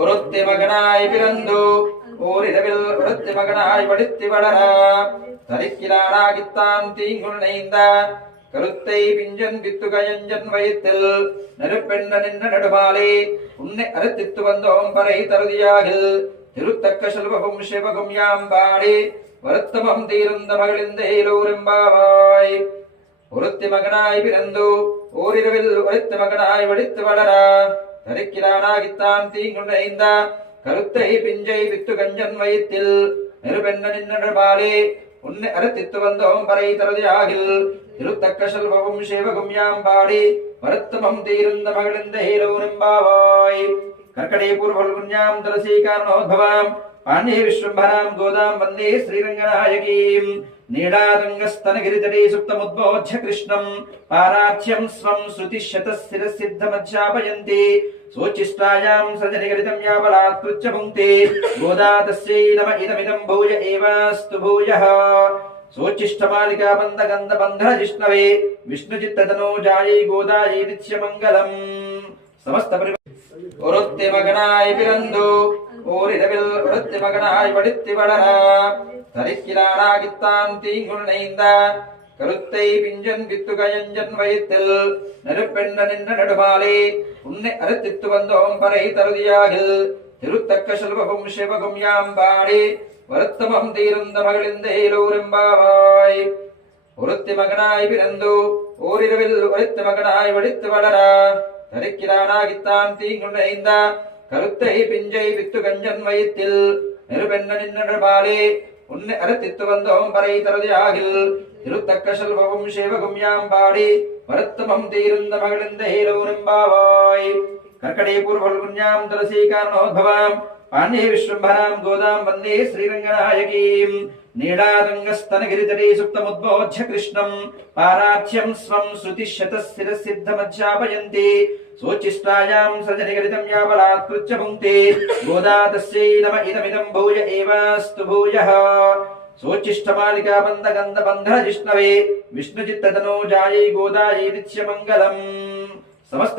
ஒருத்தி மகனாய் பிறந்து ஓரிரவில் ஒருத்தி மகனாய் படித்து வளர தரிக்கிறாராகித்தான் தீங்குள் நெய்ந்த கருத்தை பிஞ்சன் வித்து கயஞ்சன் வயிற்றில் நெருப்பெண்ண நின்ற நடுமாலே உன்னை அறுத்தித்து வந்தோம் பறை தருதியாகில் திருத்தக்க செல்வகும் சிவகும் யாம் பாடி வருத்தமம் தீர்ந்த மகிழ்ந்தேலூரெம்பாவாய். ஒருத்தி மகனாய் பிறந்து ஓரிரவில் ஒருத்தி மகனாய் வடித்து வளர தரிக்கிறானாகித்தான் தீங்குள் நெய்ந்த கருத்தை பிஞ்சை வித்து கஞ்சன் வயிற்றில் நெருப்பெண்ண நின்ற நடுமாலே உன்னை அறுத்தித்து வந்தோம் பறை தருதியாகில் திருத்தக்க செல்வகும் சிவகும் யாம் பாடி வருத்தமம் தீர்ந்த மகிழ்ந்தேலூரெம்பாவாய். कर्कटे पूर्वल्पुण्यां तुलसीकारणोद्भवां पाण्ये विश्वम्भरां गोदां वन्दे श्रीरङ्गनायकीं नीडारङ्गस्तनगिरितटे सुप्तमुद्बोध्य कृष्णं पारार्थ्यं स्वं श्रुतिशतशिरसिद्धमध्यापयन्ति सोचिष्टायां सजनिगलितं याबलात्कृच्च भुङ्क्ते गोदा तस्यै नम इदमिदं भूय एवास्तु भूयः सोचिष्टमालिका बन्धगन्धबन्धरजिष्णवे विष्णुचित्ततनोजायै गोदायै नित्यमङ्गलम्. समस्त ஒருத்தி மகனாய் பிறந்து ஓரிரவில் ஒருத்தி மகனாய் படித்து வளர தரிக்கிறாராகித்தான் தீங்குள் நெய்ந்த கருத்தை பிஞ்சன் வித்து கயஞ்சன் வயிற்றில் நெருப்பெண்ண நின்ற நடுமாலே உன்னை அறுத்தித்து வந்தோம் பறை தருதியாகில் திருத்தக்க செல்வகும் சிவகும் யாம் பாடி வருத்தமம் தீர்ந்த மகிழ்ந்தேலூரெம்பாவாய். ஒருத்தி மகனாய் பிறந்து ஓரிரவில் ஒருத்தி மகனாய் படித்து வளர தரிக்கிறானாகித்தான் தீங்குள் நெய்ந்த கருத்தை பிஞ்சை வித்து கஞ்சன் வயிற்றில் நெருப்பெண்ண நின்ற நடுமாலே உன்னை அறுத்தித்து வந்தோம் பறை தருதியாகில் திருத்தக்க செல்வகும் சிவகும் யாம் பாடி வருத்தமம் தீர்ந்த மகிழ்ந்தேலூரெம்பாவாய். कर्कटे पूर्वल्पुण्यां तुलसीकारणोद्भवां पाण्ये विश्वम्भरां गोदां वन्दे श्रीरङ्गनायकीं नीडारङ्गस्तनगिरितटे सुप्तमुद्बोध्य कृष्णं पारार्थ्यं स्वं श्रुतिशतशिरसिद्धमध्यापयन्ति सोचिष्टायां सजनिगलितं याबलात्कृच्च भुङ्क्ते गोदा तस्यै नम इदमिदं भूय एवास्तु भूयः सोचिष्टमालिका बन्धगन्धबन्धरजिष्णवे विष्णुचित्ततनोजायै गोदायै नित्यमङ्गलम्. समस्त